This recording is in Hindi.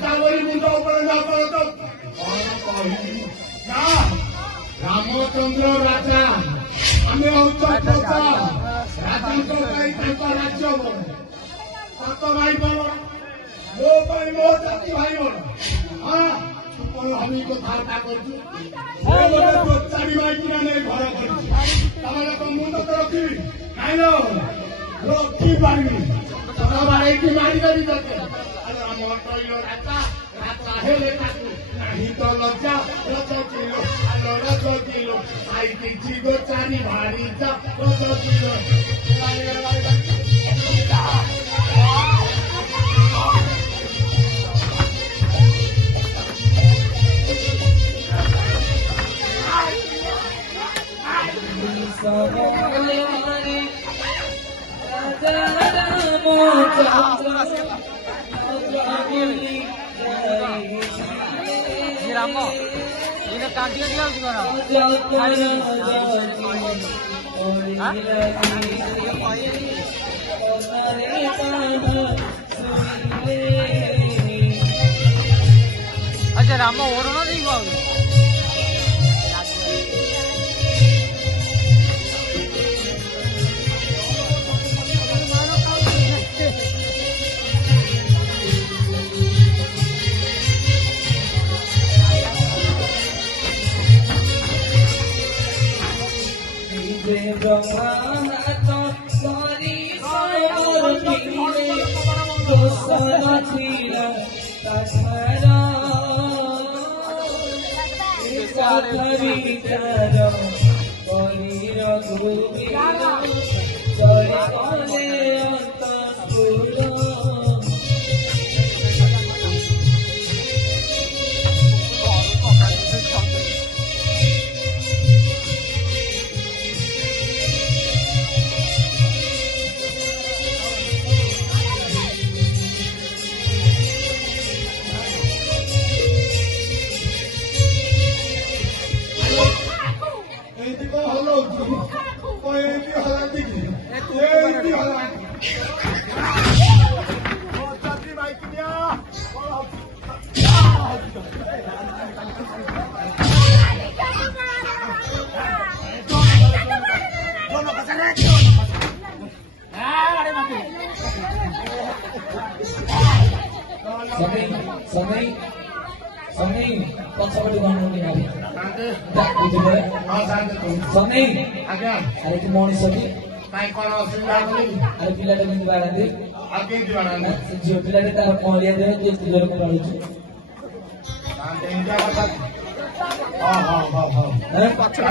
राजा बोली मुंड ऊपर ना तो रामचंद्र राजा आम हूँ प्रजा राजा राज्य सत भाई बोल मो मो जाति भाई बोल हाँ हमी कथा कर चारि भाई कि घर कर मुंड तो रखी नाइन रखी पारि बारे की मारी करी राम कहल राजा राजा हेले नहीं तो लज्जा रज किलो आलो रज किलो आई किसी गो चारि भारी जा रज किलो राम ये काटिया दिया अच्छा राम और नहीं हुआ मनीष अरे पिलाटा केमती बाड़ाती झील पिलाटे तार कलिया देह जोर पड़ुची पछा